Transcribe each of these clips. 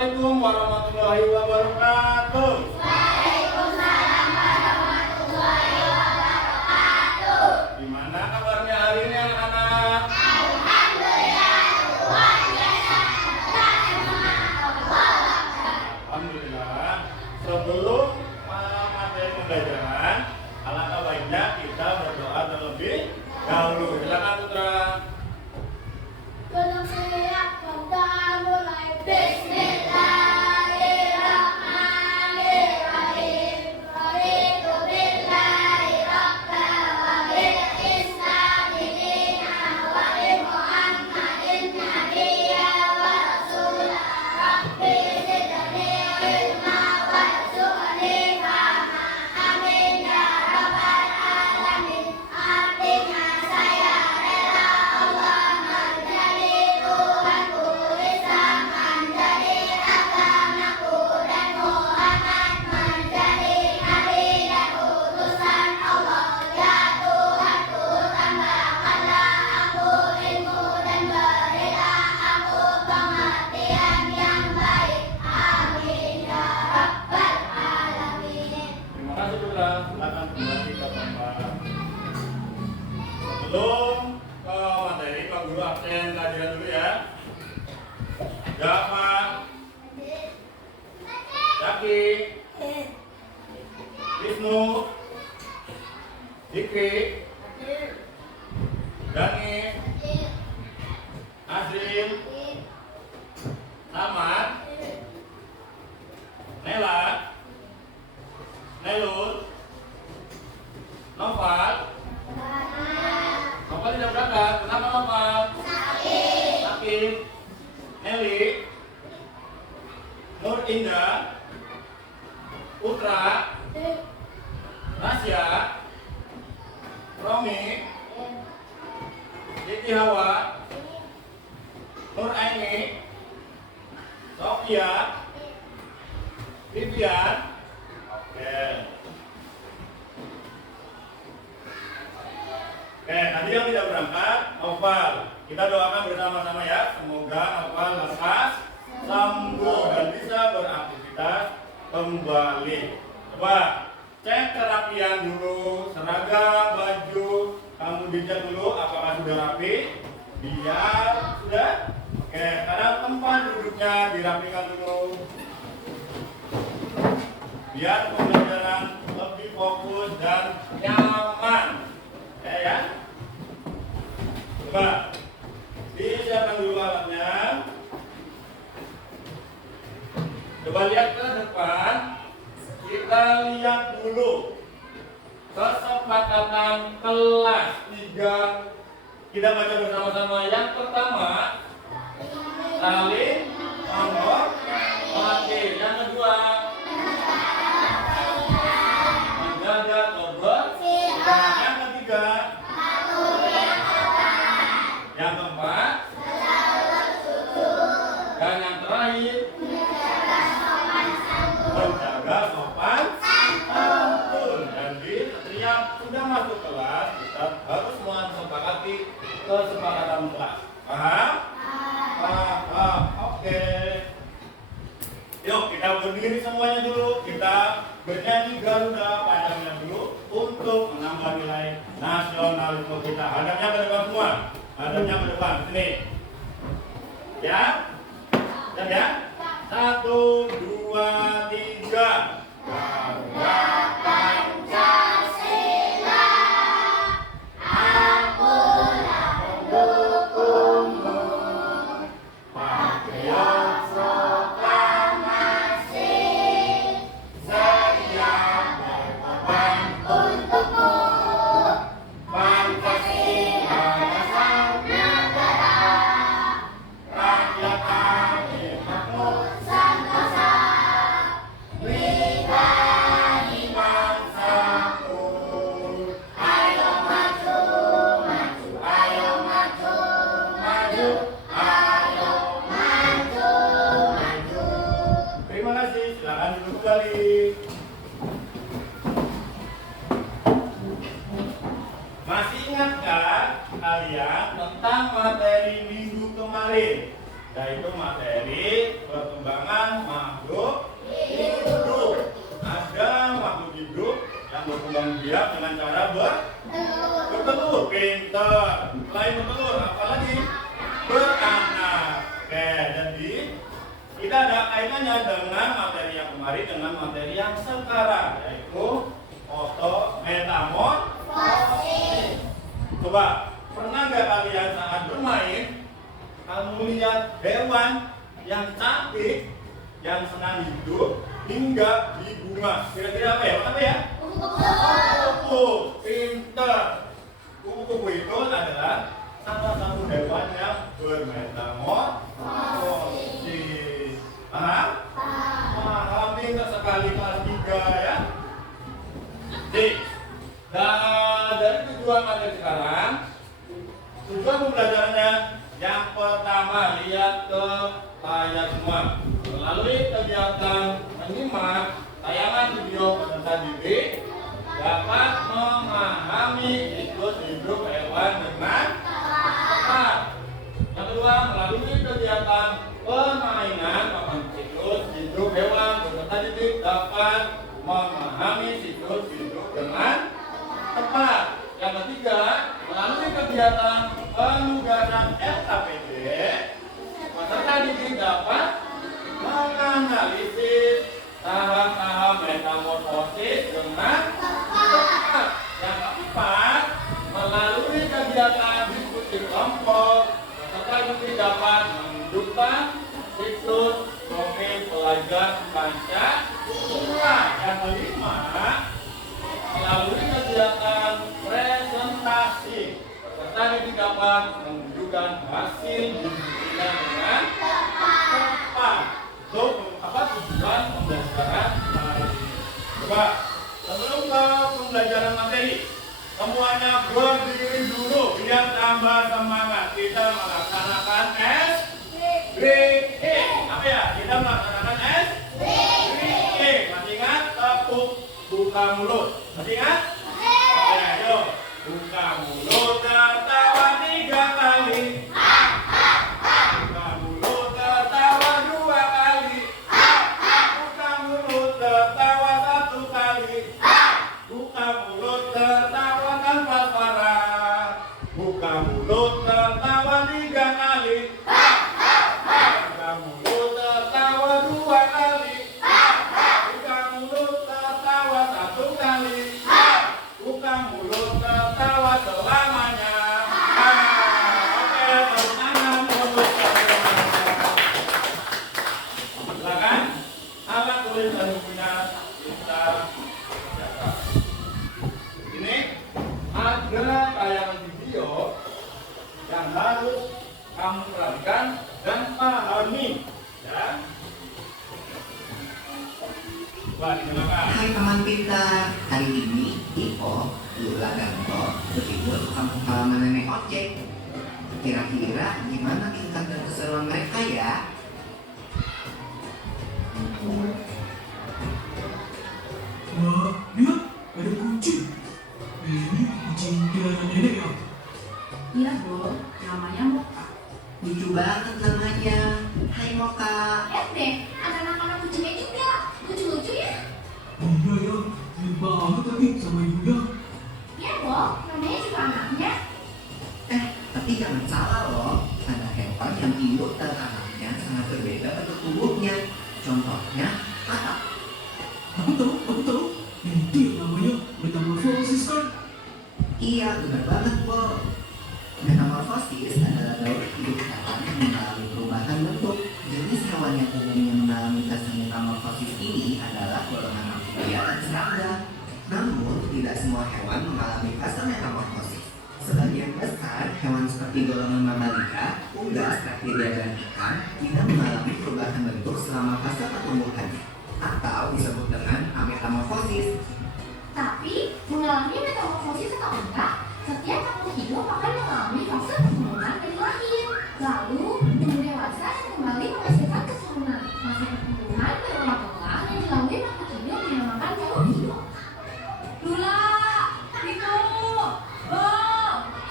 Assalamualaikum warahmatullahi wabarakatuh. Waalaikumsalam warahmatullahi wabarakatuh. Gimana kabarnya hari ini anak-anak? Alhamdulillah, luar biasa. Alhamdulillah. Sebelum materi pembelajaran, alangkah baiknya kita berdoa terlebih dahulu. Silakan Putra. Tolong saya kita mulai. Bismillahirrahmanirrahim. Raditu billahi rabban wa bil islami dinan wa bi Muhammadin nabiyyan wa rasulan. Rabbi zidni ilma warzuqni fahma. Amin ya rabbal alamin. Artinya saya rela Allah menjadi Tuhanku, Islam menjadi agamaku, dan Muhammad menjadi nabi dan utusan Allah. Ya Tuhanku, tambahkanlah aku ilmu dan berilah aku pengertian yang baik. Amin ya rabbal alamin. Terima kasih Putra. Silakan kembali ke tempat. Sebelum ke materi, Pak Guru absen kajian dulu ya. Java, Zaki, Wisnu, Dikri, Dani, Azril, Samad, Nela, Nelul, Noval. Noval tidak berangkat. Kenapa Noval? Sakit. Nelly, Nur Indah, Putra, Rasya, Romi, Siti Hawa, Nur Aini, Sofia, Vivian. Oke, tadi yang tidak berangkat, Noval. Kita doakan bersama-sama ya. Semoga Noval lekas sembuh dan bisa beraktivitas kembali. Coba cek kerapian dulu, seragam, baju. Kamu dicek dulu apakah sudah rapi. Biar sudah. Oke, sekarang tempat duduknya dirapikan dulu. Biar pembelajaran lebih fokus dan nyaman. Ya. Coba disiapkan dulu alatnya. Coba lihat ke depan. Kita lihat dulu kesepakatan kelas 3. Kita baca bersama-sama. Yang pertama, saling menghormati. Yang kedua, menjaga kebersihan. Yang ketiga, yang keempat, dan yang terakhir, menjaga sopan santun. Dan di setiap sudah masuk kelas, kita harus mensepakati kesepakatan kelas. Paham? Paham. Oke. Yuk kita berdiri semuanya dulu. Kita bernyanyi Garuda panjangnya dulu untuk menambah nilai nasionalisme kita. Hadapnya ke depan semua. Hadapnya ke depan. Sini. Ya? Siap ya? 1, 2, 3. Garuda Pancasila, akulah pendukungmu. Patriot proklamasi, siap berkorban untukmu. Pancasila dasar negara, rakyat adil makmur sentosa. Pribadi bangsaku, ayo maju, maju, ayo maju, maju, ayo maju, maju. Terima kasih. Silakan duduk kembali. Masih ingatkah kalian tentang materi minggu kemarin? yaitu materi perkembangan makhluk hidup. Ada makhluk hidup yang berkembang biak dengan cara bertelur. Pinter. Selain bertelur, apalagi beranak. Oke, jadi kita ada kaitannya dengan materi yang kemarin dengan materi yang sekarang, yaitu metamorfosis. Coba, pernah nggak kalian saat bermain kamu lihat hewan yang cantik, yang senang hidup hingga di bunga? Kira-kira apa ya? Apa ya? Kupu-kupu. Pinter. Kupu-kupu itu adalah salah satu hewan yang bermetamorfosis. Paham? Paham, pinter sekali, kelas 3 ya. Jadi, dari tujuan materi sekarang, tujuan pembelajarannya yang pertama, lihat ke layar semua. Melalui kegiatan menyimak tayangan video peserta didik dapat memahami siklus hidup hewan dengan tepat. Yang kedua, melalui kegiatan permainan papan siklus hidup hewan peserta didik dapat memahami siklus hidup dengan tepat. Yang ketiga, melalui kegiatan penugasan LKPD, peserta didik dapat menganalisis tahap-tahap metamorfosis dengan tepat. Yang keempat, melalui kegiatan diskusi kelompok, peserta didik dapat menunjukkan siklus profil pelajar Pancasila. Yang kelima, melalui kegiatan presentasi, peserta didik dapat menunjukkan hasil diskusinya dengan tepat. Apa tujuan pembelajaran hari ini? Coba, sebelum ke pembelajaran materi, semuanya berdiri dulu biar tambah semangat. Kita melaksanakan SBY. Apa ya? Kita melaksanakan SBY. Masih ingat? Tepuk buka mulut. Masih ingat? Oke, ayo. Buka mulut, tertawa 3 kali. Buka mulut, tertawa 2 kali. Buka mulut, tertawa 1 kali. Buka mulut, tertawa tanpa suara. Buka mulut, tertawa 3 kali. Buka mulut, tertawa 2 kali. Buka mulut, tertawa 1 kali. Buka mulut, tertawa selamanya. Oke, tepuk tangan untuk silakan. Alat tulis dan bukunya kita jaga. Ini ada tayangan video yang harus kamu perhatikan dan pahami, ya. Wah, silakan. Hai teman pintar, hari ini Iko, Lula, dan Ko berlibur ke kampung halaman nenek ojek. Kira-kira gimana tingkat dan keseruan mereka ya? Wah, lihat, ada kucing. Ini kucing peliharaan nenek ya? Iya, Bu. Namanya Moka. Lucu banget namanya. Hai Moka. Lihat deh, ada anak-anak kucingnya juga. Lucu-lucu ya. Oh iya ya, mirip banget lagi sama ibunya. Iya, Bo. Namanya juga anaknya. Tapi jangan salah loh. Ada hewan yang induk dan anaknya sangat berbeda bentuk tubuhnya. Contohnya, katak. Aku tahu. Itu yang namanya metamorfosis kan? Iya, benar banget, Bo. Metamorfosis adalah daur hidup hewan yang mengalami perubahan bentuk. Jenis hewan yang umumnya mengalami fase metamorfosis ini adalah golongan amfibia dan serangga. Namun, tidak semua hewan mengalami fase metamorfosis. Sebagian besar hewan seperti golongan mamalia, unggas, bakteria, dan ikan tidak mengalami perubahan bentuk selama fase pertumbuhannya, atau disebut dengan ametamorfosis. Tapi, mengalami metamorfosis atau enggak, setiap makhluk hidup akan mengalami fase pertumbuhan dari lahir. Lalu, tumbuh dewasa dan kembali menghasilkan keturunan. Masa pertumbuhan berulang-ulang yang dilalui makhluk hidup dinamakan makhluk hidup. Lula, Riko, Bo,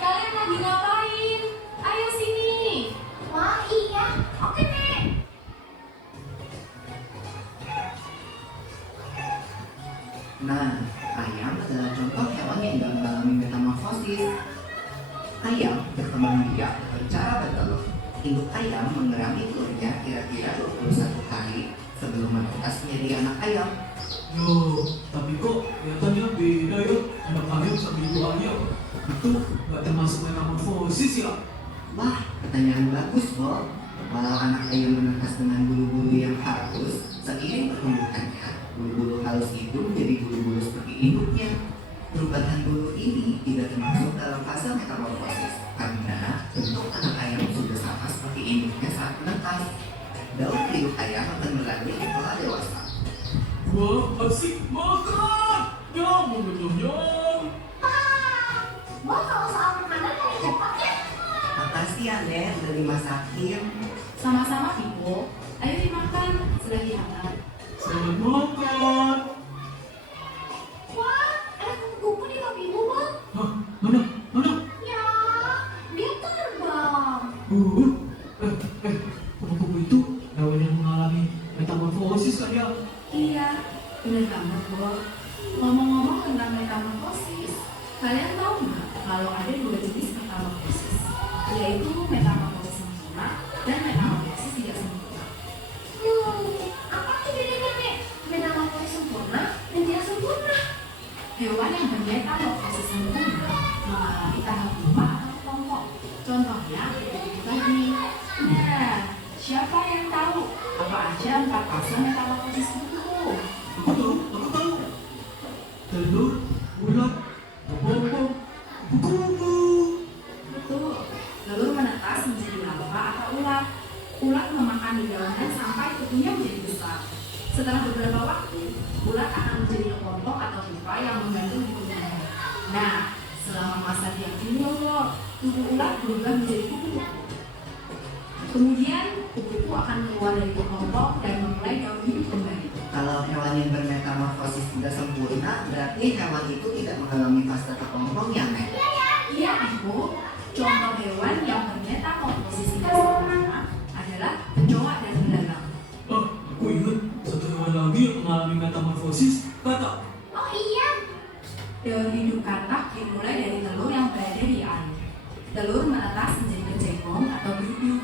kalian lagi ngapain? Ayo sini. Wah, iya. Oke, cara bertelur. Induk ayam mengerami telurnya kira-kira 21 hari sebelum menetas menjadi anak ayam. Yo, tapi kok kelihatannya beda ya anak ayam sama ibu ayam. Itu nggak termasuk metamorfosis ya? Wah, pertanyaan bagus, Bob. Walau anak ayam menetas dengan bulu-bulu yang halus, seiring pertumbuhannya, bulu-bulu halus itu menjadi bulu-bulu seperti induknya. Perubahan bulu ini tidak termasuk dalam fase metamorfosis karena bentuk anak ayam sudah sama seperti induknya saat menetas. Daun induk ayam akan berlanjut setelah dewasa. Wah, asik makan! Nyam, nyam, nyam, nyam. Wah, kalau soal makanan yang cepat ya. Makasih ya, Nek, udah dimasakin. Sama-sama Ibu. Ayo dimakan, selagi hangat. Selamat makan. Wah, ada kupu-kupu di kopimu, Bang. Hah, mana? Mana? Ya, dia terbang. Kupu-kupu itu hewan yang mengalami metamorfosis kan ya? Iya, benar banget, Bo. Ngomong-ngomong tentang metamorfosis, kalian tahu nggak kalau ada dua jenis metamorfosis, yaitu metamorfosis sempurna dan metamorfosis tidak sempurna. Apa tuh bedanya, Nek? Metamorfosis sempurna dan tidak sempurna. Hewan yang bermetamorfosis sempurna mengalami tahap 5 atau kelompok. Contohnya, tadi. Nah, siapa yang tahu apa aja 4 fase metamorfosis itu? Aku tahu. Telur, ulat, bobok, kupu-kupu. Betul, telur menetas menjadi larva atau ulat. Ulat memakan dedaunan sampai tubuhnya menjadi besar. Setelah beberapa waktu, ulat akan menjadi kelompok atau pupa yang menggantung di tubuhnya. Nah, selama masa diam di luar, tubuh ulat berubah menjadi kupu-kupu. Kemudian, kupu-kupu akan keluar dari kelompok dan memulai daur hidup kembali. Kalau hewan yang bermetamorfosis tidak sempurna, berarti hewan itu tidak mengalami fase kepompongnya, Nek. Iya, Ibu. Contoh hewan yang bermetamorfosis tidak sempurna adalah kecoa dan belalang. Aku ingat satu hewan lagi yang mengalami metamorfosis, katak. Oh iya, Daur hidup katak dimulai dari telur yang berada di air. Telur menetas menjadi kecebong atau hidup.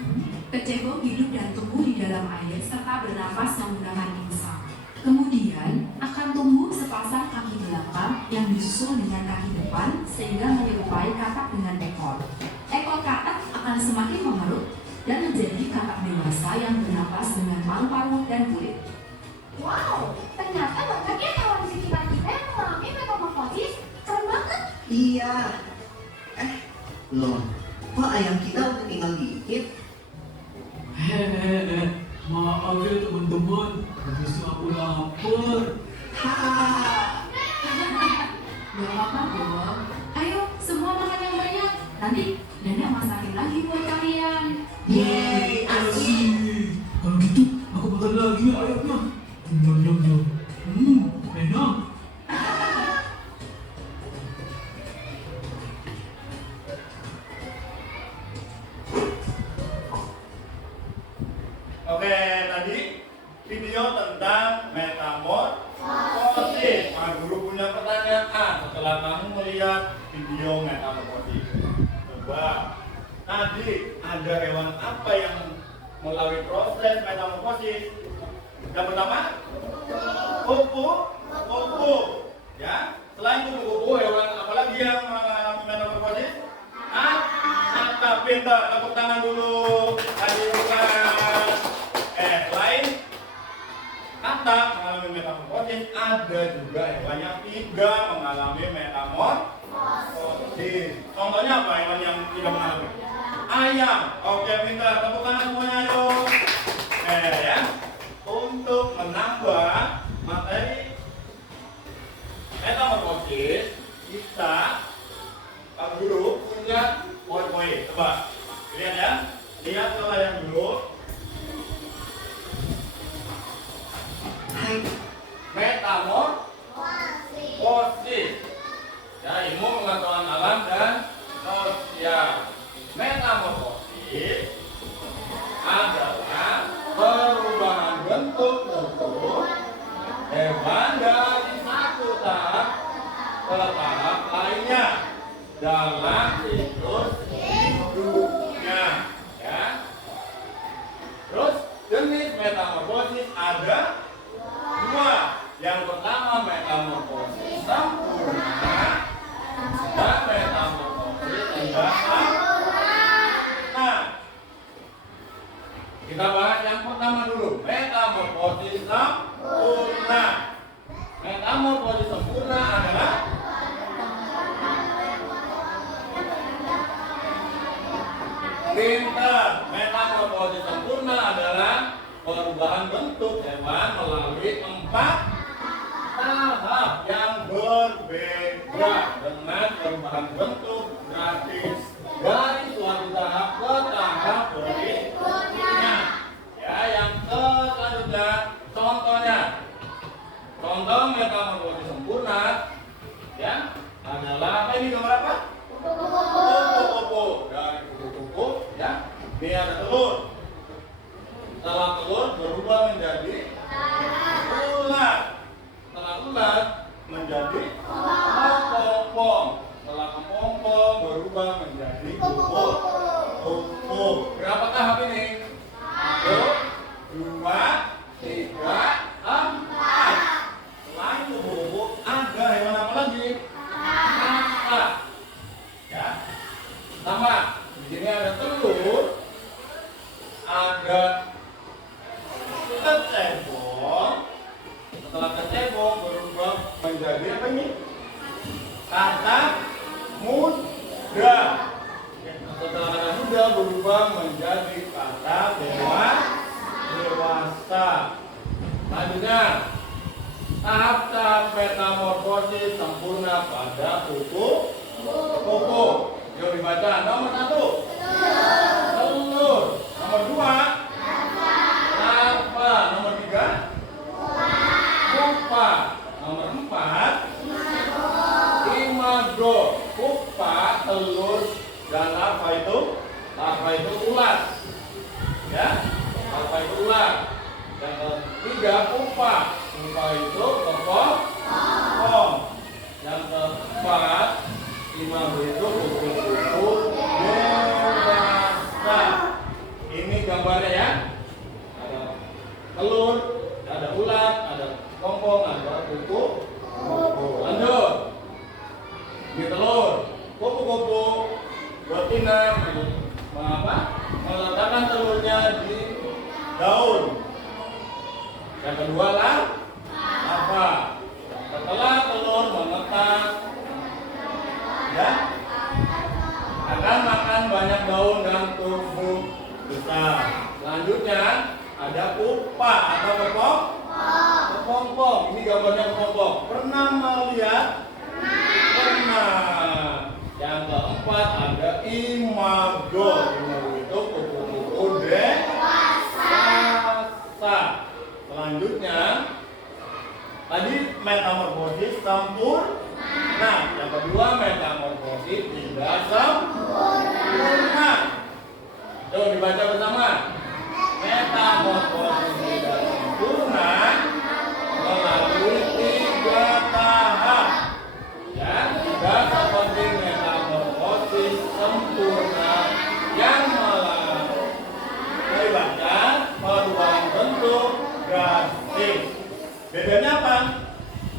Kecebong hidup dan tumbuh di dalam air serta bernafas menggunakan insang. Kemudian akan tumbuh sepasang kaki belakang yang disusul dengan kaki depan sehingga menyerupai katak dengan ekor. Ekor katak akan semakin mengerut dan menjadi katak dewasa yang bernafas dengan paru-paru dan kulit. wow, ternyata banyak ya hewan di sekitar kita yang mengalami metamorfosis. Keren banget. Iya. Loh, kok ayam kita udah tinggal dikit? Maaf ya teman-teman, habisnya aku lapar. Gak apa-apa, Bob. Ayo, semua makan yang banyak. Nanti nenek masakin lagi buat kalian. Yeay, asik. Kalau gitu, aku makan lagi ya ayamnya. Nyam, nyam, nyam. Enak. Oke, tadi video tentang metamorfosis. Pak Guru punya pertanyaan setelah kamu melihat video metamorfosis. Coba, tadi ada hewan apa yang melalui proses metamorfosis? Yang pertama, kupu-kupu. Ya, selain kupu-kupu, hewan apa lagi yang mengalami metamorfosis? Kakak, pintar, tepuk tangan dulu. Ajukan. Selain katak mengalami metamorfosis, ada juga hewan yang tidak mengalami metamorfosis. Contohnya apa hewan yang tidak mengalami? Ayam. Oke, pintar, tepuk tangan semuanya, ayo. Ya, untuk menambah materi metamorfosis, kita Pak Guru punya poin-poin. Coba lihat ya, lihat ke layar dulu. Hai. Metamorfosis, ya, ilmu pengetahuan alam dan sosial. Metamorfosis adalah perubahan bentuk tubuh hewan dari satu tahap ke tahap lainnya dalam siklus hidupnya. Kita bahas yang pertama dulu, metamorfosis sempurna. Metamorfosis sempurna adalah pintar. Metamorfosis sempurna adalah perubahan bentuk hewan melalui 4 tahap yang berbeda dengan perubahan bentuk gratis dari suatu tahap ke tahap berikutnya. Ya, yang selanjutnya contohnya. Contoh metamorfosis sempurna ya adalah apa ini, gambar apa? Kupu-kupu. Dari kupu-kupu ya, ini ada telur. Setelah telur berubah menjadi ulat. Setelah ulat menjadi kepompong. Setelah kepompong berubah menjadi kupu-kupu. Berapa tahap ini? 1, 2, 3, 4. Selain kupu-kupu ada hewan apa lagi? Apa? Ya. Tambah. Di sini ada telur. Ada kecebong. Setelah kecebong berubah menjadi apa ini? Kata muda. Setelah kata muda berubah menjadi kata dewasa. Selanjutnya tahap-tahap metamorfosis sempurna pada kupu-kupu. Yuk dibaca. Nomor 1 telur. Nomor 2 larva. Nomor 3 pupa. Nomor 4 imago. Pupa, telur, dan larva itu ulat. Ya, larva itu ulat. Yang ketiga pupa. Pupa itu kepompong. Yang keempat imago itu kupu-kupu dewasa. Ini gambarnya ya. Ada telur, ada ulat, ada kepompong, ada kupu-kupu. Lanjut. Ini telur. Kupu-kupu betina meletakkan telurnya di daun. Yang kedua lah apa? Setelah telur menetas ya akan makan banyak daun dan tumbuh besar. Selanjutnya ada pupa atau kepompong. Ini gambarnya kepompong. Pernah melihat? Pernah. Yang keempat ada imago. Imago itu kupu-kupu dewasa. Selanjutnya tadi metamorfosis sempurna. Yang kedua metamorfosis tidak sempurna. Coba dibaca bersama. Metamorfosis tidak sempurna melalui 3 tahap. Ya, tidak seperti metamorfosis sempurna yang melibatkan perubahan bentuk gratis. Bedanya apa?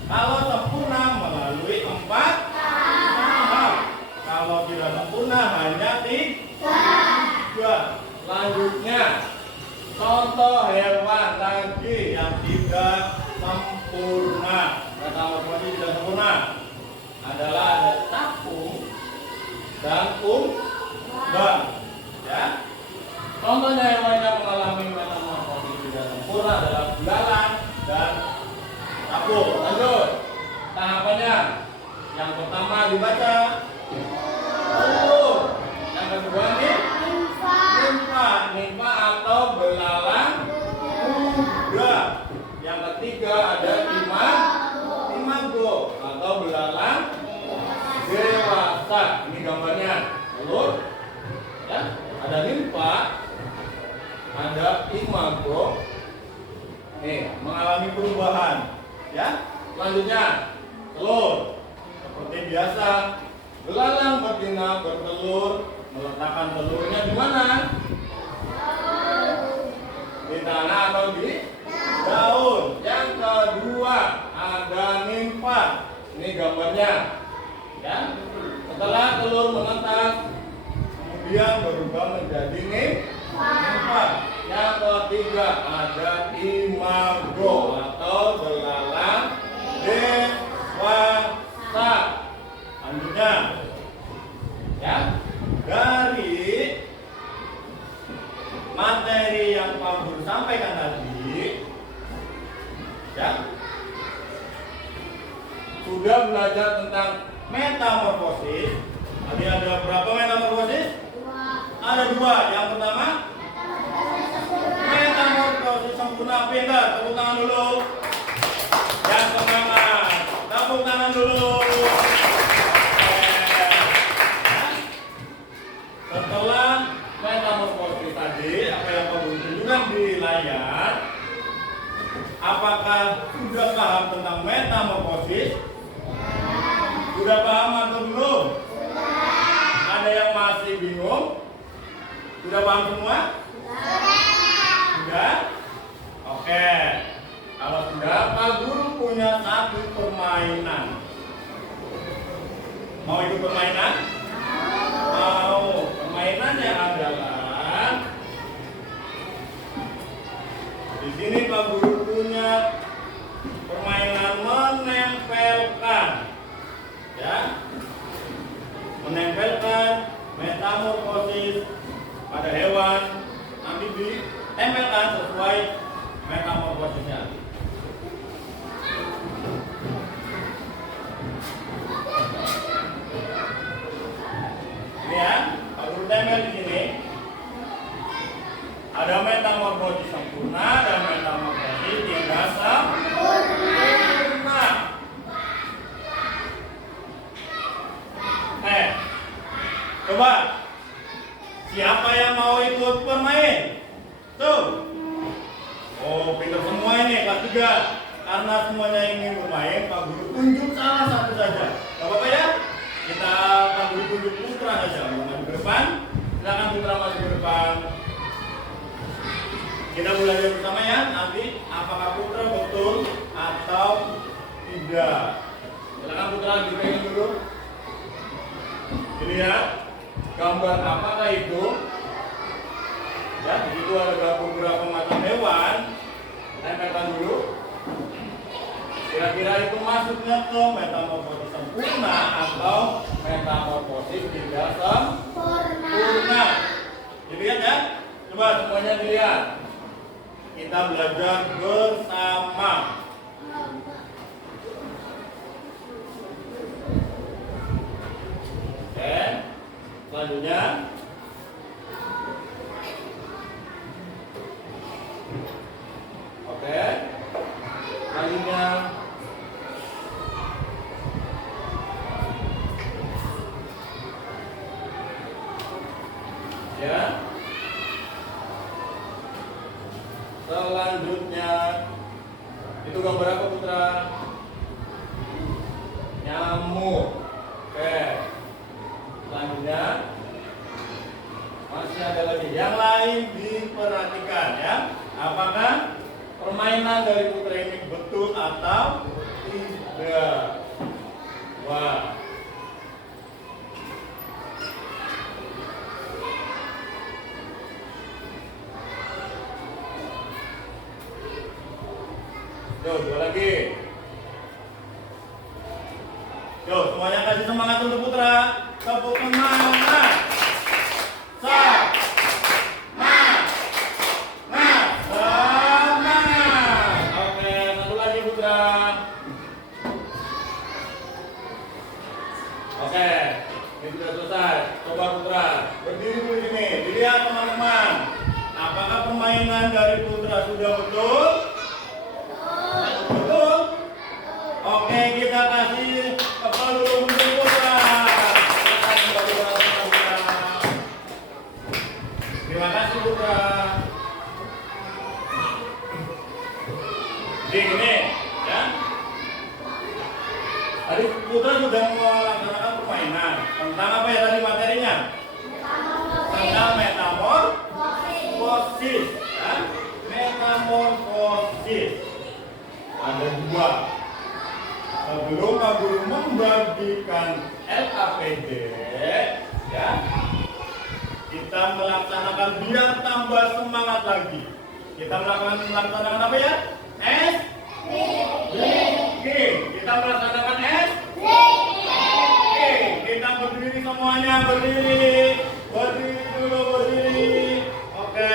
Kalau sempurna melalui 4 tahap. Kalau tidak sempurna hanya 3. Selanjutnya contoh hewan lagi yang tidak sempurna. Metamorfosis tidak sempurna adalah ada capung dan kumbang. Ya. Contohnya hewan yang mengalami metamorfosis tidak sempurna adalah belalang dan capung. Lanjut. Tahapannya. Yang pertama dibaca telur. Yang kedua nimfa atau belalang muda. Yang ketiga ada imago atau belalang dewasa. Ini gambarnya telur. Ya, ada nimfa, ada imago. Mengalami perubahan. Ya. Selanjutnya telur. Seperti biasa, belalang betina bertelur, meletakkan telurnya di mana? Di tanah atau di daun. Yang kedua ada nimfa. Ini gambarnya. Ya. Setelah telur menetas, kemudian berubah menjadi nimfa. Yang materi yang Pak Guru sampaikan tadi, ya, sudah belajar tentang metamorfosis. Tadi ada berapa metamorfosis? Ada dua. Yang pertama, metamorfosis sempurna. Pintar, tepuk tangan dulu. Yang semangat, tepuk tangan dulu. Setelah metamorfosis tadi, apa yang Pak Guru tunjukkan di layar, apakah sudah paham tentang metamorfosis? Sudah paham atau belum? Ada yang masih bingung? Sudah paham semua? Sudah? Oke. Kalau sudah, Pak Guru punya satu permainan. Mau ikut permainan? Mau. Permainannya adalah di sini Pak Guru punya permainan menempelkan, ya, menempelkan metamorfosis pada hewan, nanti ditempelkan sesuai metamorfosisnya. Ini ya, Pak Guru tempel di sini. Ada metamorfosis sempurna dan metamorfosis tidak sempurna. Coba siapa yang mau ikut bermain? Tuh. Oh, pintar semua ini kelas 3. Karena semuanya ingin bermain, Pak Guru tunjuk salah satu saja. Gak apa-apa ya? Kita Pak Guru tunjuk Putra saja. Maju ke depan. Silakan Putra maju ke depan. Kita belajar bersama ya. Nanti apakah Putra betul atau tidak. Silakan Putra dipegang dulu. Dilihat gambar apakah itu? Ya, di situ ada beberapa macam hewan. Tempelkan dulu. Kira-kira itu masuknya ke metamorfosis sempurna atau metamorfosis tidak sempurna. Dilihat ya. Coba semuanya dilihat. Kita belajar bersama. Oke. Selanjutnya. Oke. Selanjutnya. Ya. Selanjutnya. Itu gambar apa Putra? Nyamuk. Oke. Selanjutnya. Masih ada lagi. Yang lain diperhatikan ya. Apakah permainan dari Putra ini betul atau tidak? Wah. Yo, dua lagi. Yo, semuanya kasih semangat untuk Putra. Tepuk semangat. Oke, satu lagi Putra. Oke, ini sudah selesai. Coba Putra berdiri dulu di sini. Dilihat teman-teman. Apakah permainan dari Putra sudah betul? Betul? Oke, kita kasih kepala dulu untuk Putra. Terima kasih Putra. Jadi gini, ya. Tadi Putra sudah melaksanakan permainan. Tentang apa ya tadi materinya? Tentang metamorfosis. Ya. Metamorfosis. Ada dua. Sebelum Pak Guru membagikan LKPD, ya, kita melaksanakan biar tambah semangat lagi. Kita melaksanakan apa ya? SBG. Kita melaksanakan SBG. Kita berdiri semuanya, berdiri. Berdiri dulu, berdiri. Oke.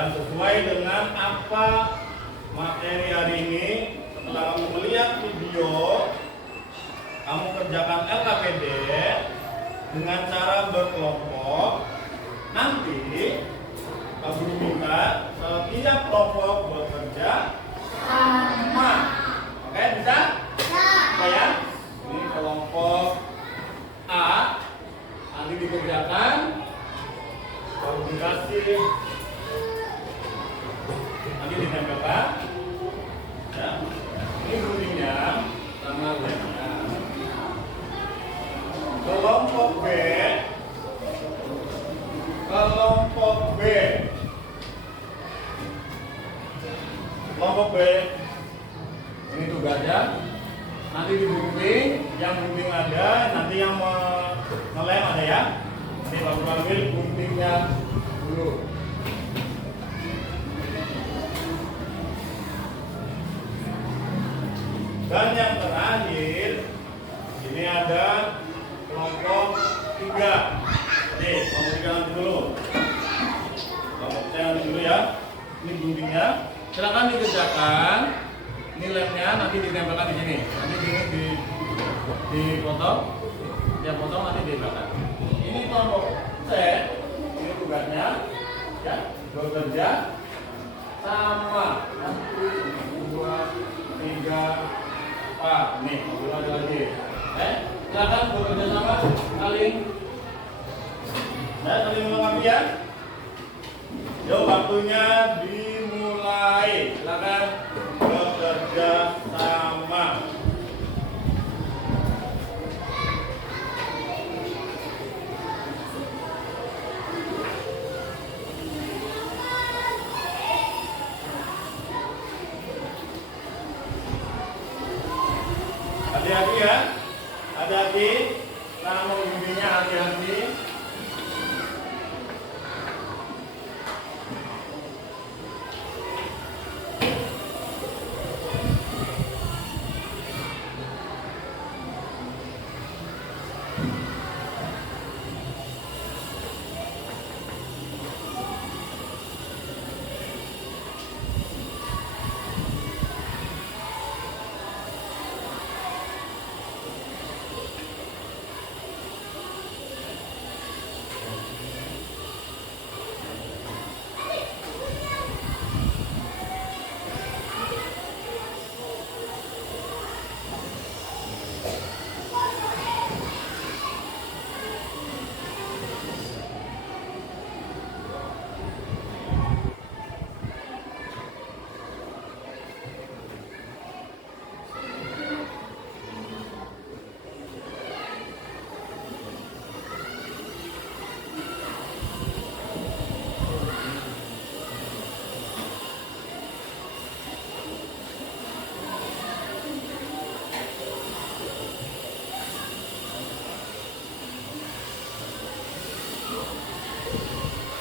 Dan sesuai dengan apa materi hari ini, setelah kamu melihat video, kamu kerjakan LKPD dengan cara berkelompok. Nanti Pak Guru minta setiap kelompok bekerja sama. Oke, bisa? Oke ya? Ini kelompok A, nanti dikerjakan, baru dikasih, nanti ditempelkan. Ya. Ini guningnya sama lemnya. Kelompok B, kelompok B ini tugasnya nanti digunting, yang gunting ada, nanti yang ngelem ada ya. Nanti Pak Guru ambil guntingnya dulu. Dan yang terakhir ini ada kelompok 3. Nih, kelompok 3 nanti dulu. Kelompok 3 nanti dulu ya. Ini guntingnya. Silakan dikerjakan. Ini lemnya nanti ditempelkan di sini. Nanti ini dipotong. Dia potong nanti ditempelkan. Ini kelompok C. Ini tugasnya. Ya, bekerja sama. 1, 2, 3, 4. Nih, dulu ada lagi. Silakan bekerja sama. Saling melengkapi ya. Yuk, waktunya dimulai. Silakan bekerja sama. Hati-hati ya. Hati-hati. Cara mengundinya hati-hati.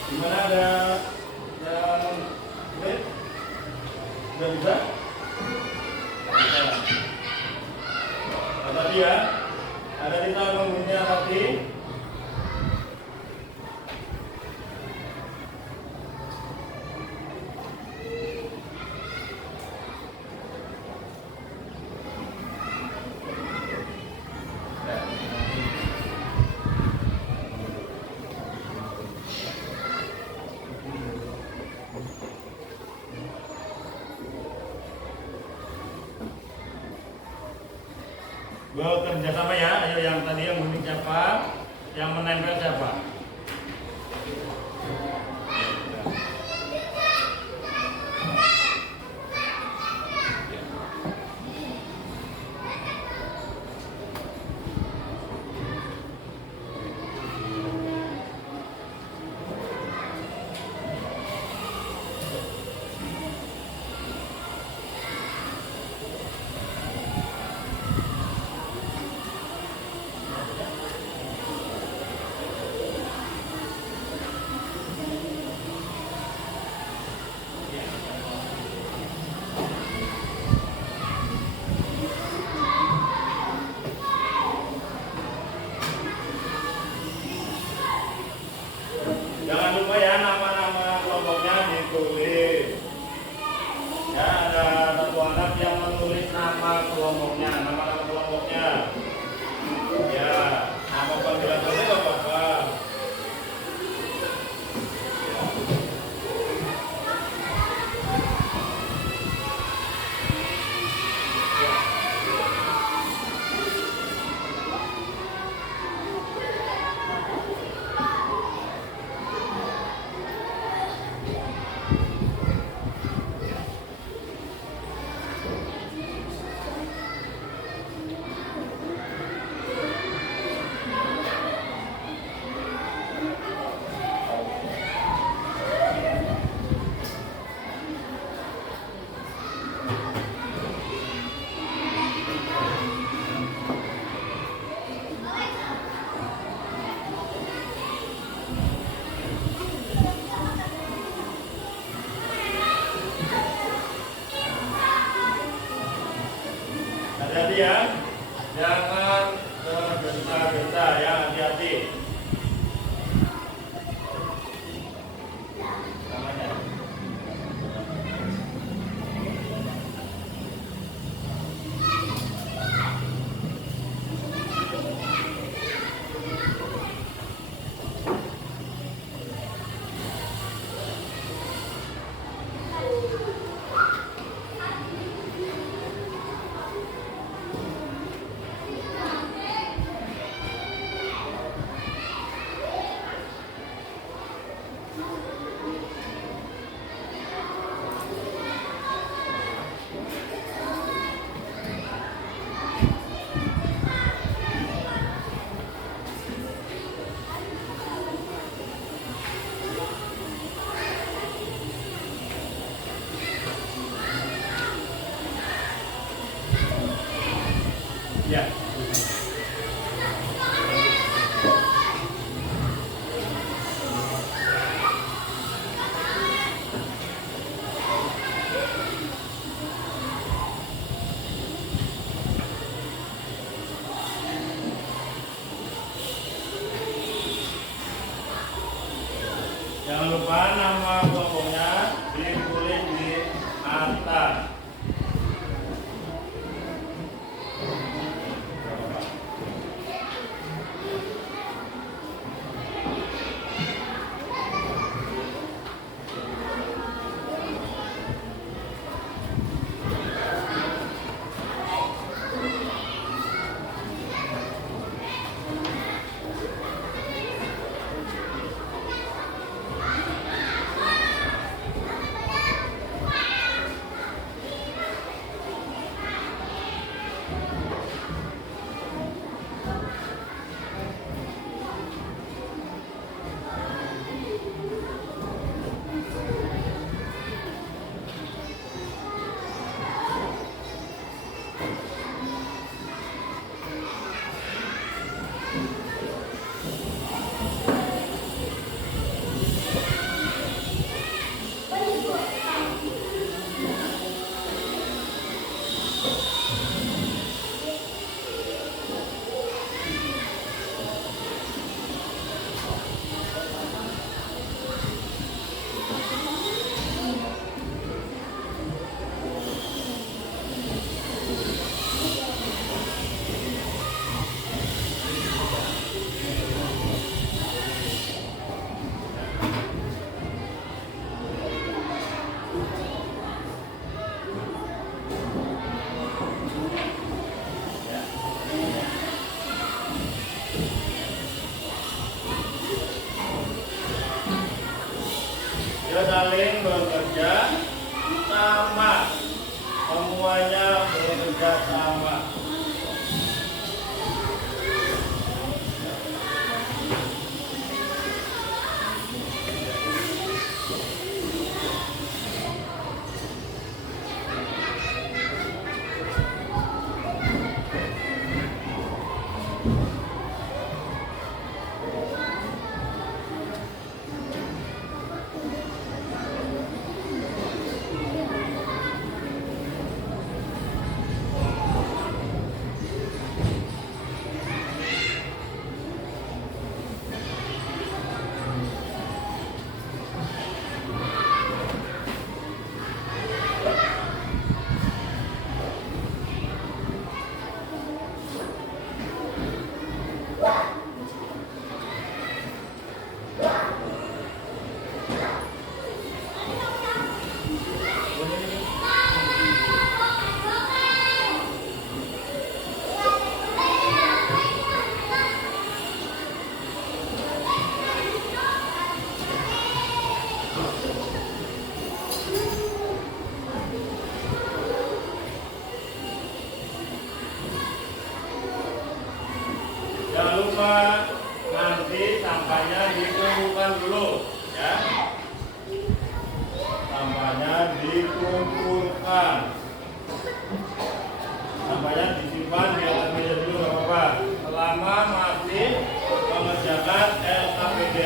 Gimana, ada yang sulit? Sudah bisa? Bisa. Nah, tadi ya, ada kita mengundinya tadi. Bekerja sama ya. Ayo, yang tadi yang gunting siapa? Yang menempel siapa? ditulis. Ya, ada satu anak yang menulis nama kelompoknya, nama-nama kelompoknya. Ya, nama panggilan saja nggak apa-apa. Hati-hati ya, jangan tergesa-gesa ya, hati-hati. Namanya. Ya. Jangan lupa nama kelompoknya ditulis di atas. Dia saling bekerja sama, semuanya bekerja sama. Ya. Sampahnya dikumpulkan. Sampahnya disimpan di atas meja dulu nggak apa-apa. Selama masih mengerjakan LKPD.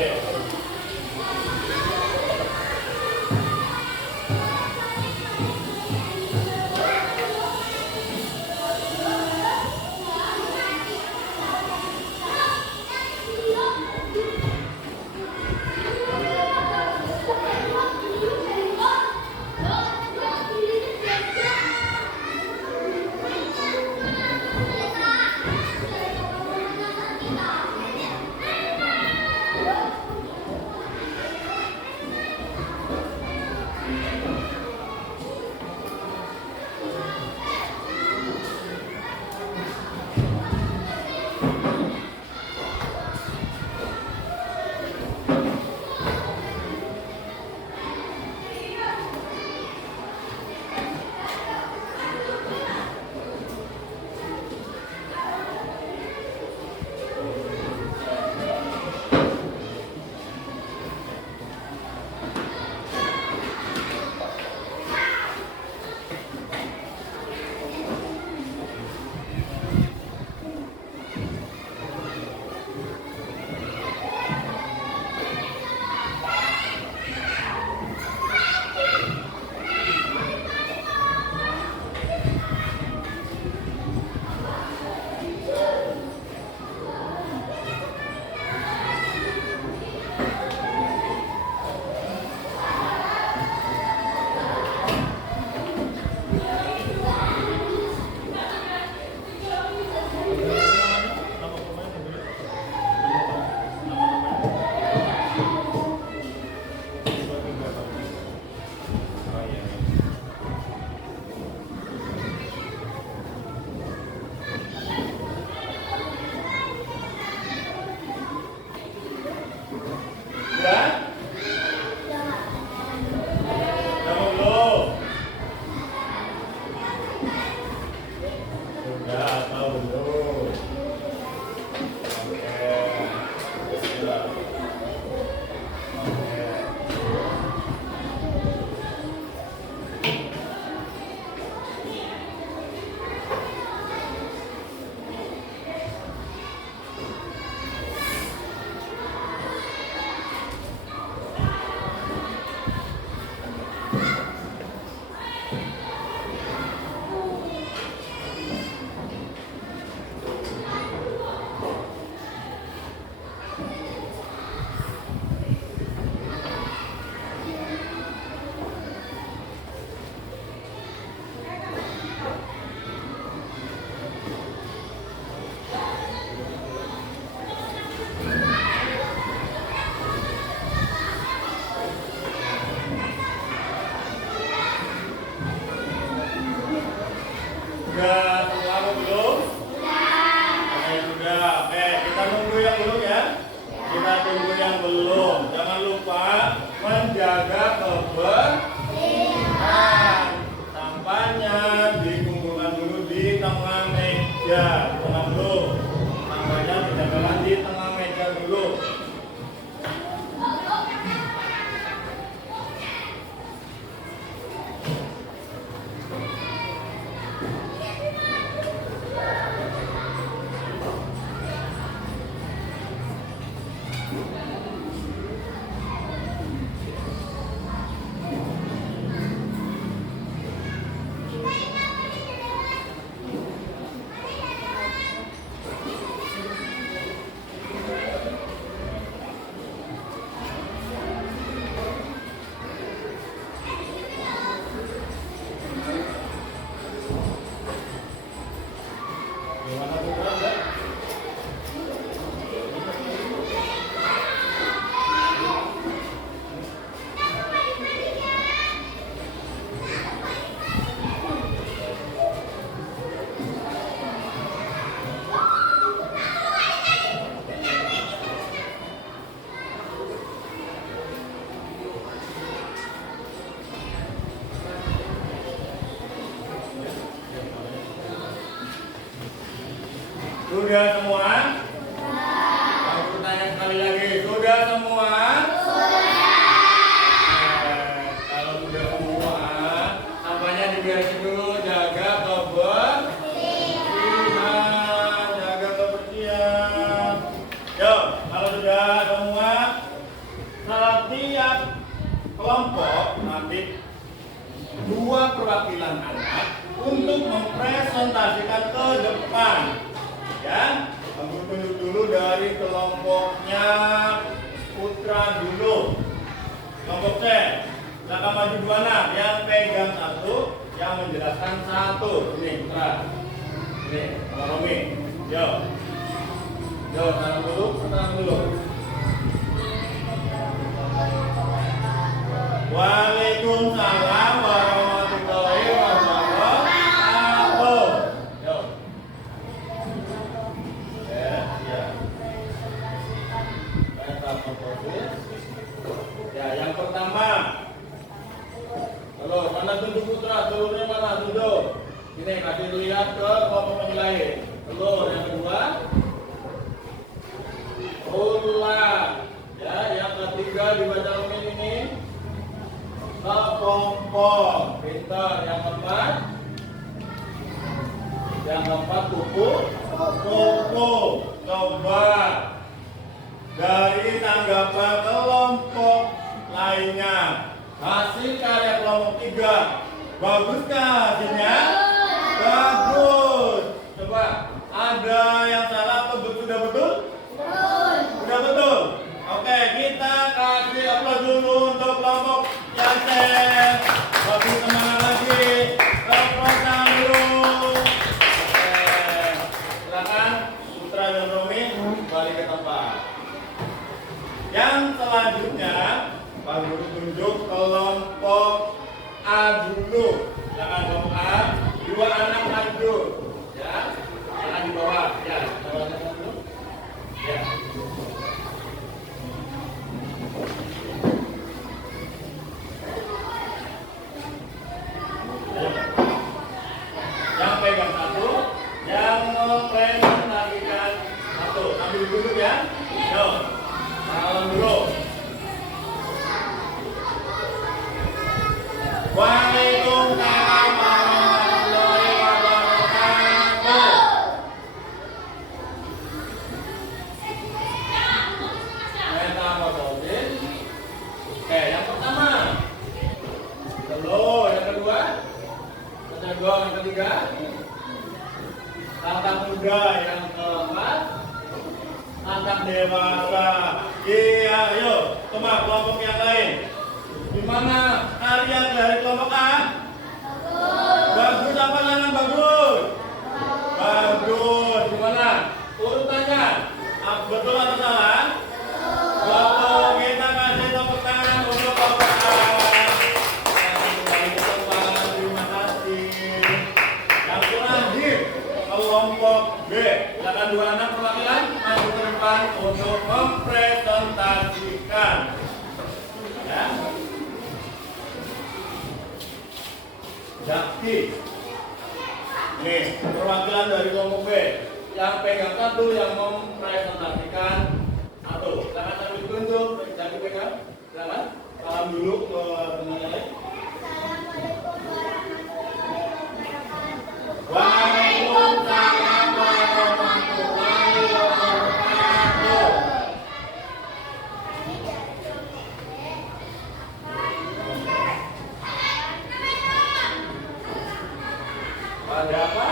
Sudah semua belum? Oke, sudah. Oke, kita tunggu yang belum ya. Kita tunggu yang belum. Jangan lupa menjaga kebersihan. Sampahnya dikumpulkan dulu di tengah meja. Tengah dulu. Sampahnya dijaga di tengah meja dulu. Gimana sudah? Sudah semua? Aku tanya sekali lagi, sudah semua? Sudah. setiap kelompok nanti 2 perwakilan anak untuk mempresentasikan ke depan. Ya, kamu tunjuk dulu dari kelompoknya Putra dulu. Kelompok C, silakan maju 2 anak, yang pegang 1, yang menjelaskan 1. Ini Putra, ini Pak Romi. Yo, tangan dulu. Waalaikumsalam warahmatullahi wabarakatuh. Yo. Ya, yang pertama. Halo, mana tunjuk Putra? Telurnya mana? Tunjuk. Ini kasih lihat ke kelompok yang lain. Telur yang kedua. Ulang. Ya, yang ketiga dibaca Romi ini. Kepompong. Pintar. Yang keempat kuku. Coba dari tanggapan kelompok lainnya, hasil karya kelompok 3 baguskah hasilnya? Bagus. Coba, ada yang salah atau sudah betul? Sudah betul. Oke, kita kasih aplaus dulu untuk kelompok Yasen. Lebih semangat lagi. Aplaus dulu. Silakan Putra dan Romi balik ke tempat. Yang selanjutnya, Pak Guru tunjuk kelompok A dulu. Silakan kelompok A, 2 anak maju. Ya, silakan di bawah. Ya, dulu. Ya. Yang pegang 1, yang mempresentasikan 1. Ambil duduk ya. Yo, salam dulu. Waalaikumsalam warahmatullahi wabarakatuh. Metamorfosis. Oke, yang pertama. Telur, yang kedua. Yang ketiga. Tatap muda, yang keempat. Tatap dewasa. Iya, ayo, coba kelompok yang lain. Gimana karya dari kelompok A? Bagus apa jangan bagus? Bagus. Gimana urutannya? Betul atau salah? Betul. Kita kasih tepuk tangan untuk kelompok A. Terima kasih. Yang terakhir kelompok B. Silakan 2 anak perwakilan maju ke depan untuk mempresentasikan. Ya. Jakti. Nih, perwakilan dari kelompok B. Yang pegang 1, yang mempresentasikan 1. Silakan sambil ditunjuk, Jakti pegang. Silakan. Salam dulu ke teman yang lain. Waalaikumsalam warahmatullahi wabarakatuh. Ada apa?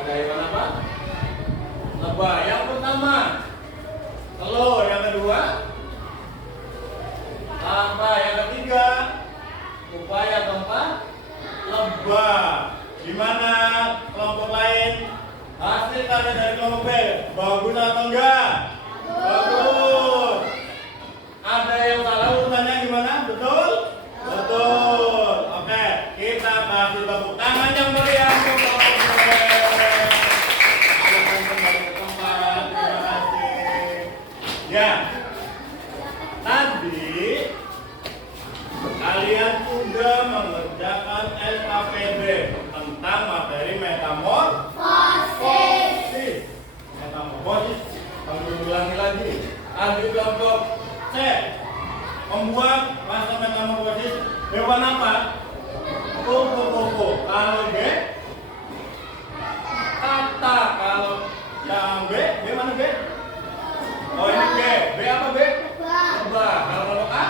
Ada hewan apa? Lebah. Yang pertama telur, yang kedua apa, yang ketiga upaya, keempat lebah. Gimana kelompok lain? Hasil karya dari kelompok B bagus atau enggak? Bagus. Ada yang salah urutannya gimana? Betul? Betul. Oke, kita kasih tepuk tangan yang meriah untuk kelompok B. Silakan kembali ke tempat. Terima kasih. Ya. Tadi kalian sudah mengerjakan LKPD tentang materi metamorfosis. Metamorfosis, kami ulangi lagi. Tadi kelompok C membuat masa metamorfosis hewan apa? Kupu-kupu. Kalau B, kata. Kalau yang B, B mana B? Oh ini B. B apa B? lebah. Kalau lebah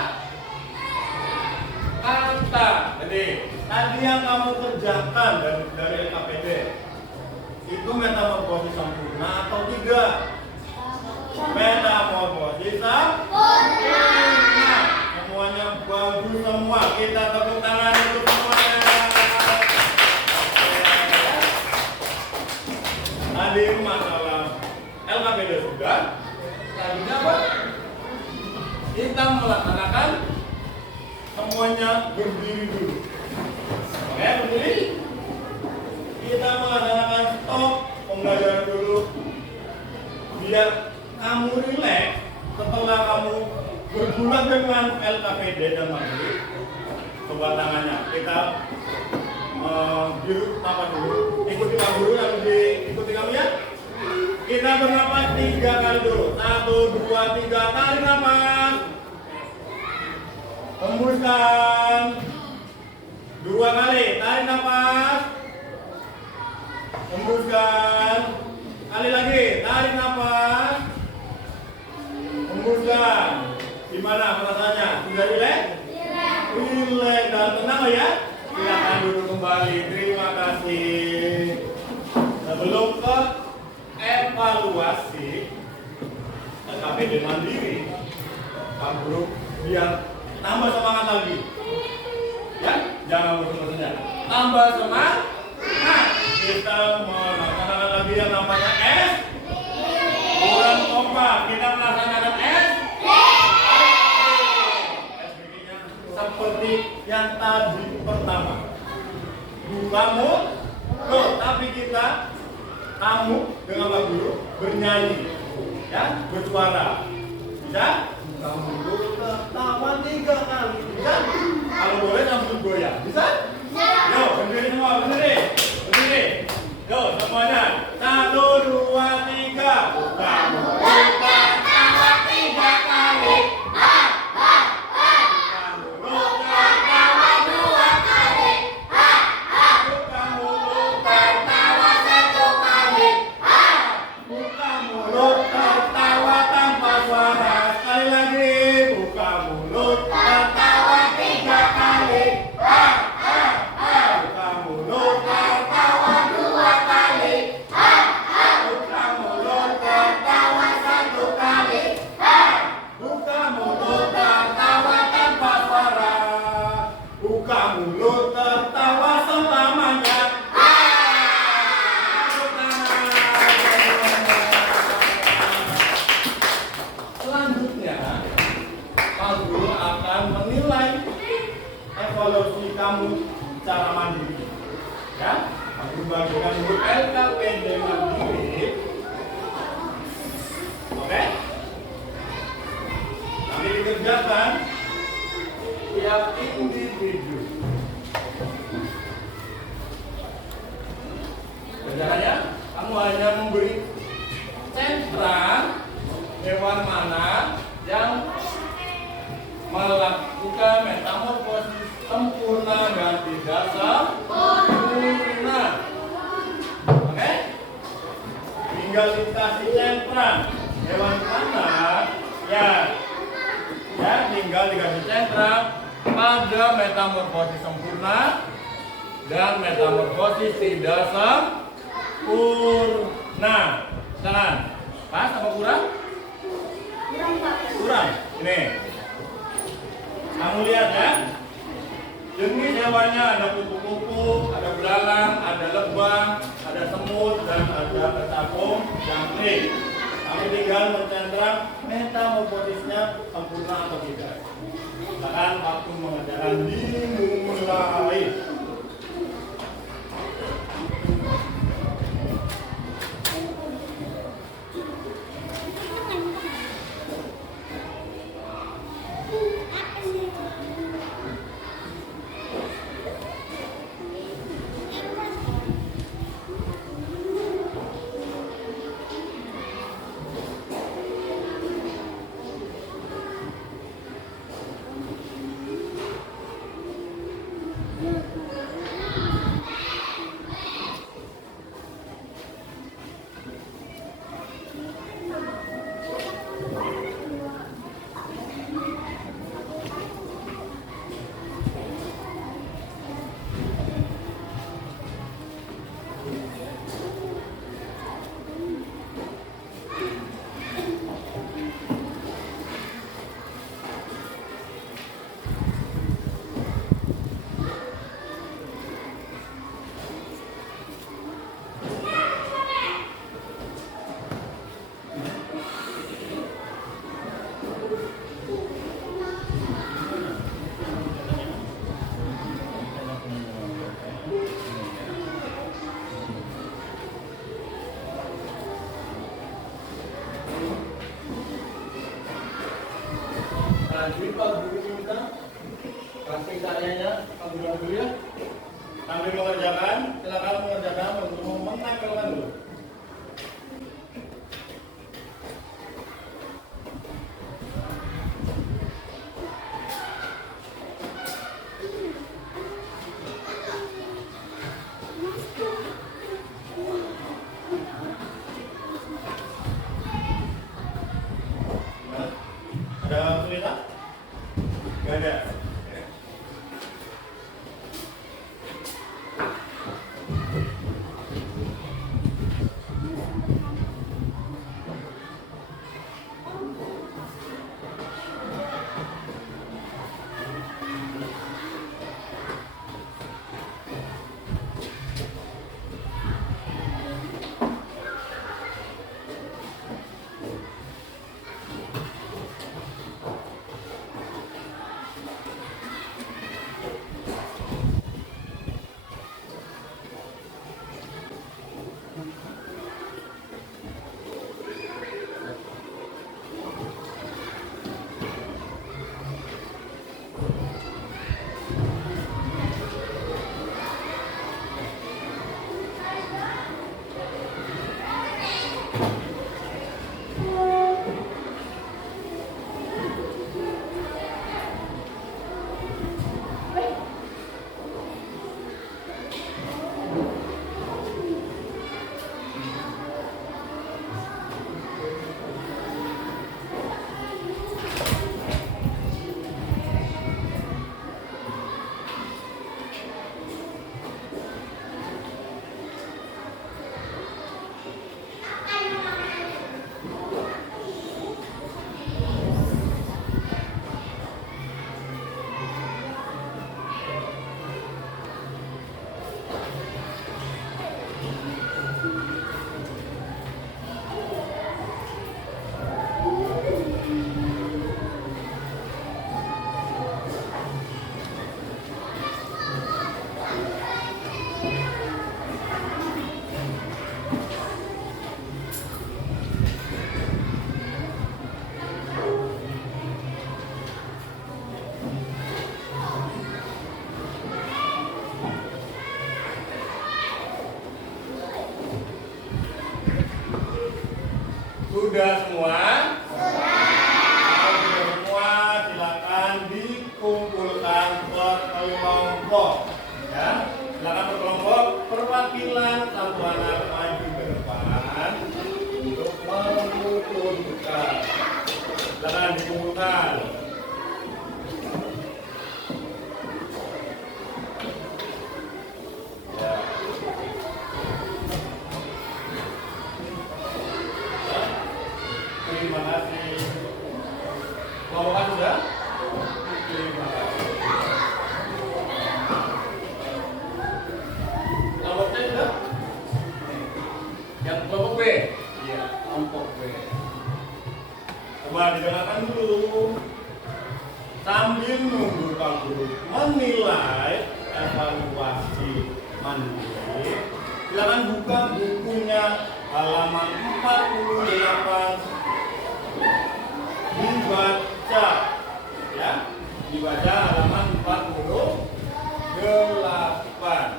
kata. Jadi tadi yang kamu kerjakan dari LKPD itu metamorfosis sempurna atau tidak? Metamorfosis sempurna. Semuanya bagus semua. Kita tepuk tangan untuk semuanya. Tadi masalah LKPD sudah. Tadi apa? Kita melaksanakan semuanya berdiri dulu. Oke, berdiri. Kita melaksanakan stop pembelajaran dulu. Biar kamu rileks setelah kamu bergulat dengan LKPD dan mandiri. Coba tangannya. Kita duduk apa dulu? Ikuti kamu dulu, lalu diikuti kamu ya. Kita bernapas 3 kali dulu. 1, 2, 3. Tarik napas. Hembuskan 2 kali. Tarik napas. Hembuskan. Kali lagi. Tarik napas. Hembuskan. Gimana perasaannya? Sudah rileks? Rileks dan tenang ya. Silakan duduk kembali. Terima kasih. Sebelum ke evaluasi LKPD mandiri, Pak Guru biar tambah semangat lagi. Ya, jangan bosan-bosannya. Tambah semangat. Nah, kita melaksanakan lagi yang namanya S. Kurang kompak. Kita melaksanakan S. SBG-nya seperti yang tadi pertama. Kamu, loh, tapi kamu dengan Pak Guru bernyanyi, ya, bersuara, bisa? Kamu ketawa 3 kali, bisa? Kalau boleh sambil goyang, bisa? Yo, berdiri semua, berdiri. Yo, semuanya, 1, 2, 3. Kamu ketawa 3 kali. Evaluasi kamu secara mandiri, ya. Aku bagikan dulu LKPD mandiri, oke? Nanti dikerjakan tiap individu. Kerjaannya, kamu hanya memberi sentra hewan mana yang melakukan metamorfosis sempurna dan tidak sempurna. Oke? Tinggal dikasih centang hewan mana ya tinggal dikasih centang pada metamorfosis sempurna dan metamorfosis tidak sempurna. Jangan pas apa kurang? Kurang. Ini kamu lihat ya. Jenis hewannya ada kupu-kupu, ada belalang, ada lebah, ada semut, dan ada kecapung, jangkrik. Kami tinggal mencentrang metamorfosisnya sempurna atau tidak. Silakan waktu mengerjakan dimulai. Jadi Pak Guru minta kasih karyanya Pak Guru dulu ya. Sambil mengerjakan, silakan mengerjakan untuk menempelkan dulu. Ada kesulitan? Gak ada. Sudah semua? Kalau sudah semua, silakan dikumpulkan berkelompok. Ya, silakan berkelompok. Perwakilan satu anak maju ke depan untuk mengumpulkan. Silakan dikumpulkan. Ya. Terima kasih. Kelompokan sudah? Terima kasih. Kelompoknya sudah? Yang kelompok B? Iya, kelompok B. Coba didengarkan dulu. Sambil nunggu Pak Guru menilai evaluasi mandiri, silakan buka bukunya halaman 48. Dibaca, ya, dibaca halaman 48.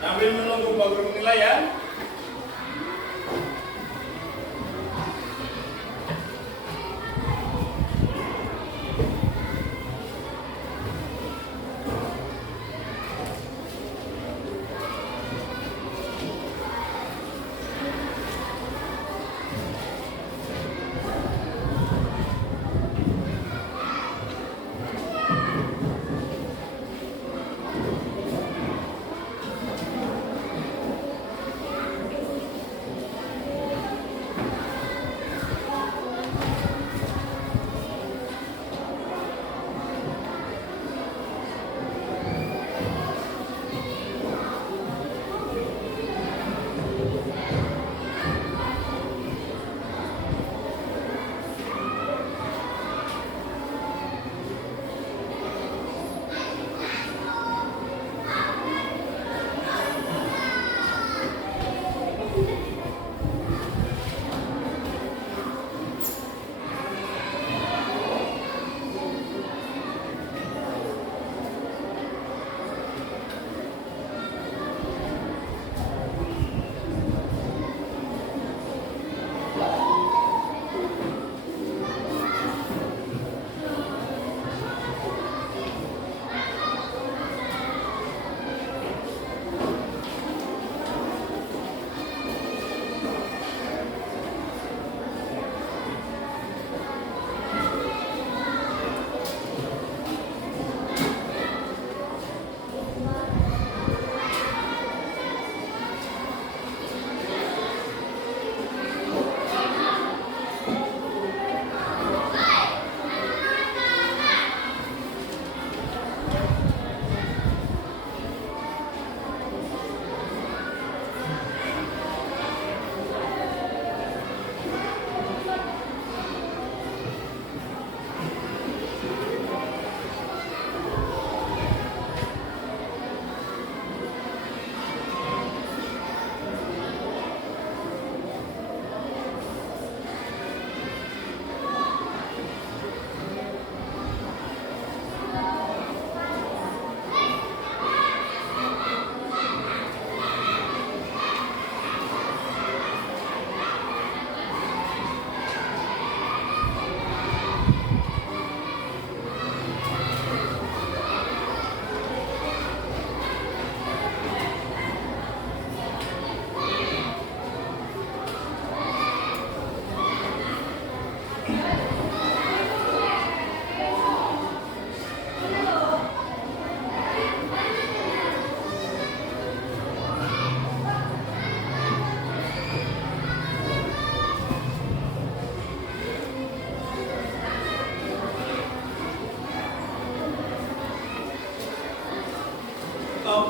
Sambil menunggu Pak Guru menilai ya.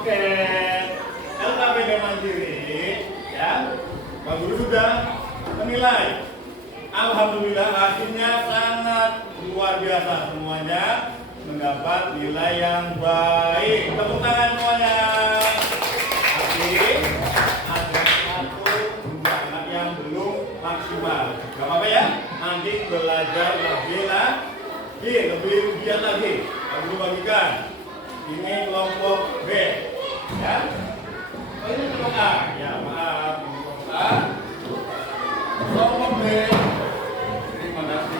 Oke. LKPD Mandiri, ya. Pak Guru sudah menilai. Alhamdulillah hasilnya sangat luar biasa, semuanya mendapat nilai yang baik. Tepuk tangan semuanya. Tapi ada satu dua anak yang belum maksimal. Gak apa-apa ya, nanti belajar lebih lagi, lebih giat lagi. Pak Guru bagikan. Ini kelompok B, ya. Oh, ini kelompok A, ya maaf, ini kelompok A. Kelompok B. Terima kasih.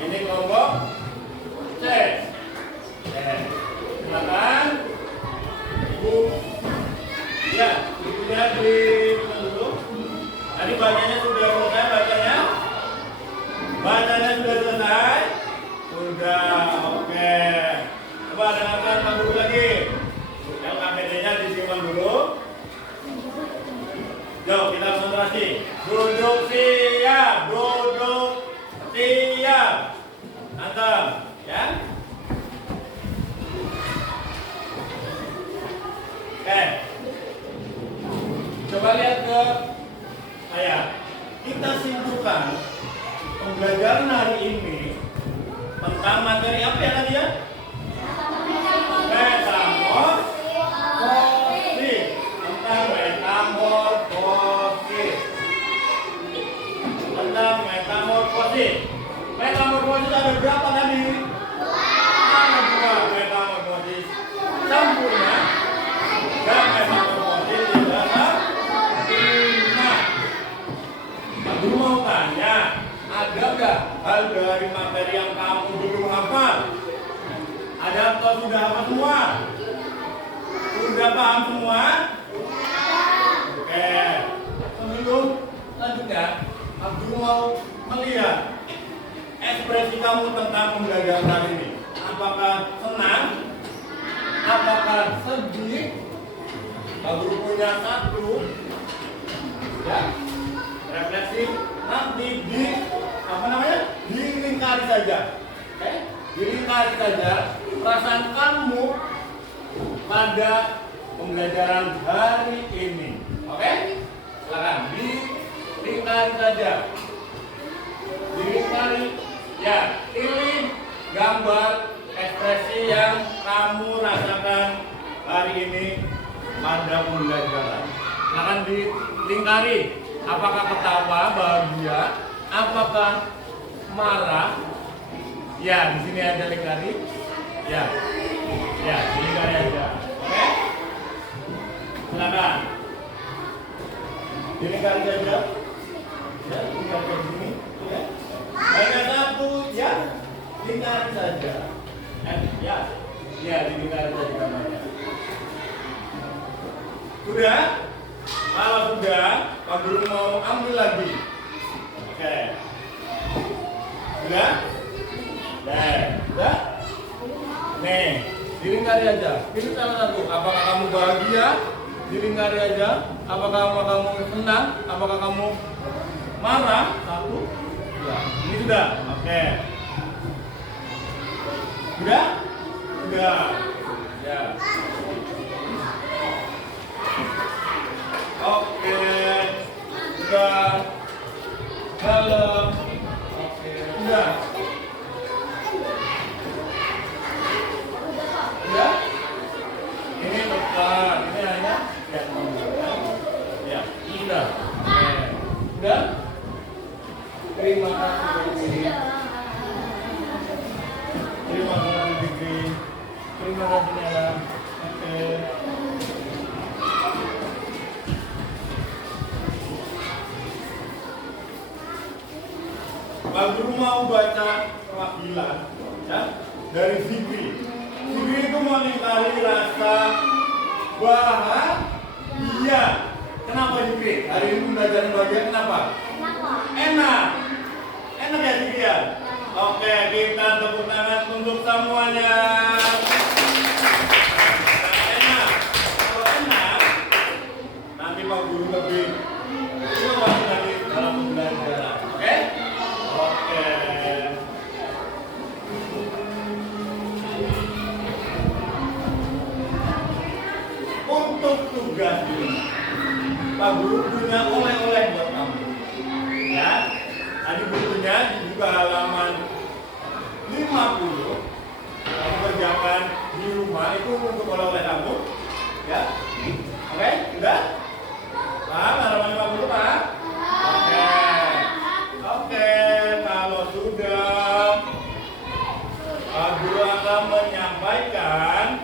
Ini kelompok C. Silakan. Ibu. Ya, ibunya di dulu. Tadi bacanya sudah selesai bacanya. Bacanya sudah selesai. Sudah, oke. Coba dengarkan Pak Guru lagi. LKPD-nya disimpan dulu. Yuk kita konsentrasi. Duduk siap, duduk siap. Mantap, ya. Oke. Coba lihat ke saya. Kita simpulkan pembelajaran hari ini tentang materi apa ya tadi ya? Metamorfosis. Tentang metamorfosis. Tentang metamorfosis. Metamorfosis ada berapa tadi? Ada dua. Metamorfosis sempurna dan metamorfosis tidak sempurna. Pak Guru mau tanya, ada nggak hal dari materi yang kamu belum hafal? Ada atau sudah hafal semua? Sudah paham semua? Oke. Sebelum lanjutnya, Pak Guru mau melihat ekspresi kamu tentang pembelajaran hari ini. Apakah senang? Apakah sedih? Pak Guru punya satu, ya, refleksi. Nanti di apa namanya? Dilingkari saja. Oke? Dilingkari saja perasaan kamu pada pembelajaran hari ini. Oke? Silakan dilingkari saja. Dilingkari, ya, pilih gambar ekspresi yang kamu rasakan hari ini pada pembelajaran. Silakan dilingkari. Apakah ketawa, bahagia, apakah marah? Ya, di sini ada lingkari. Ya, ya, lingkari aja. Oke? Silakan. Dilingkari saja. Ya, lingkari di sini. Ya. Hanya satu, ya, lingkari saja. Ya, ya, dilingkari saja gambarnya. Sudah? Kalau sudah, Pak Guru mau ambil lagi. Oke. Sudah? Sudah? Nih, dilingkari aja. Pilih salah satu. Apakah kamu bahagia? Dilingkari aja. Apakah kamu senang? Apakah kamu marah? Satu. Ya. Ini sudah. Oke. Sudah? Sudah. Ya. Oke. Sudah. Dalam. Oke. Sudah. Ya, ini tepat. Ini hanya ya, sudah. Sudah. Terima kasih. Terima kasih Bibi. Terima kasih Nela. Oke. Pak Guru mau baca perwakilan, ya, dari Zikri. Zikri itu melingkari rasa bahagia. Kenapa Zikri? Hari ini belajar bahagia kenapa? Enak. Enak ya Zikri ya? Oke, kita tepuk tangan untuk semuanya. Enak. Kalau enak, nanti Pak Guru lebih kuat lagi dalam pembelajaran. Oke? Oke. Untuk tugas di rumah. Pak Guru punya oleh-oleh buat kamu. Ya, tadi bukunya dibuka halaman 50. Kamu kerjakan di rumah itu untuk oleh-oleh kamu. Ya, oke, sudah? Paham halaman 50 Pak? Oke, kalau sudah, Pak Guru akan menyampaikan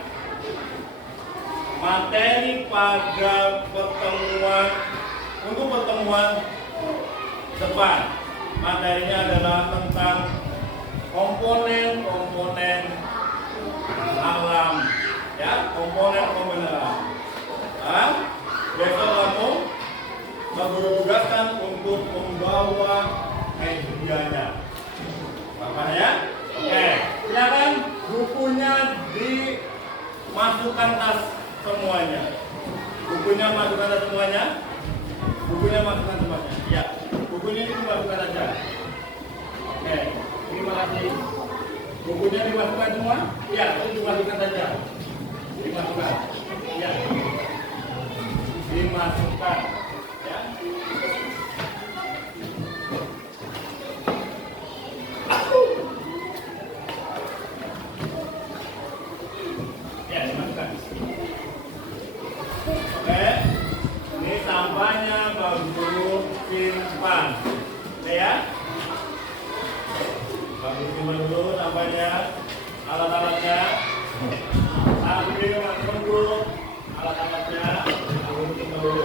materi pada pertemuan depan. Materinya adalah tentang komponen alam, ya, komponen alam. Besok kamu Pak Guru tugaskan untuk membawa medianya. Paham ya? Oke, silakan bukunya dimasukkan tas semuanya. Bukunya masukkan tas semuanya. Bukunya masukkan semuanya. Ya, bukunya ini dimasukkan aja. Oke, terima kasih. Bukunya dimasukkan semua? Ya, itu dimasukkan saja. Dimasukkan. Ya. Dimasukkan. Ya. Ya, dimasukkan. Oke. Ini sampahnya Pak Guru simpan. Oke ya? Pak Guru simpan dulu sampahnya, alat-alatnya. Tapi masukkan dulu alat-alatnya. Pak Guru simpan dulu.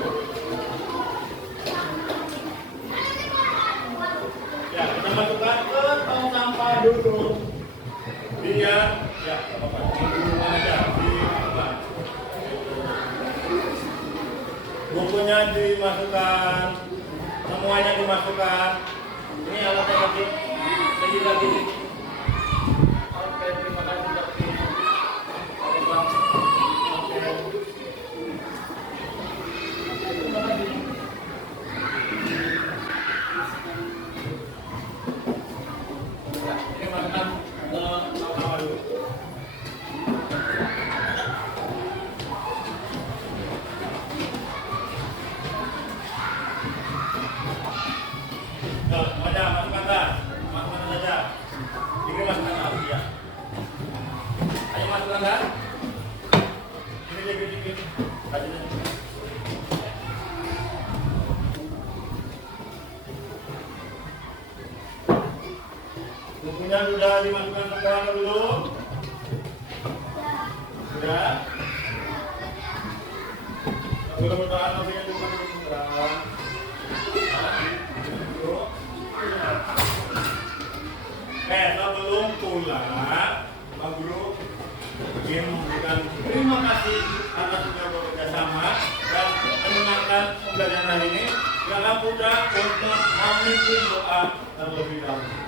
Ya, kita masukkan ke tong sampah dulu. Biar, ya, apa-apa. Di rumah aja, di rumah. Bukunya dimasukkan, semuanya dimasukkan. Ini alatnya lagi, sedikit lagi. Oke, terima kasih lagi. Oke. Terima kasih. Ya, ini masukkan ke awal dulu. Semuanya masukkan tas, masukkan saja. Ini masukkan tas, ya. Ayo masukkan tas. Ini dikit. Bukunya sudah dimasukkan semua dulu. Sudah. Mudah-mudahan nantinya dimasukkan. Sebelum pulang, Pak Guru ingin memberikan terima kasih atas sudah bekerja sama dan menyenangkan pembelajaran hari ini. Silakan Putra untuk memimpin doa terlebih dahulu.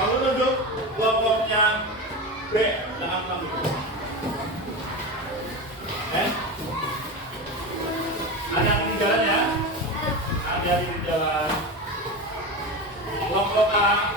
Kamu tunjuk kelompoknya B dalam kamu. Ada di jalan ya? Ada di jalan. Kelompok A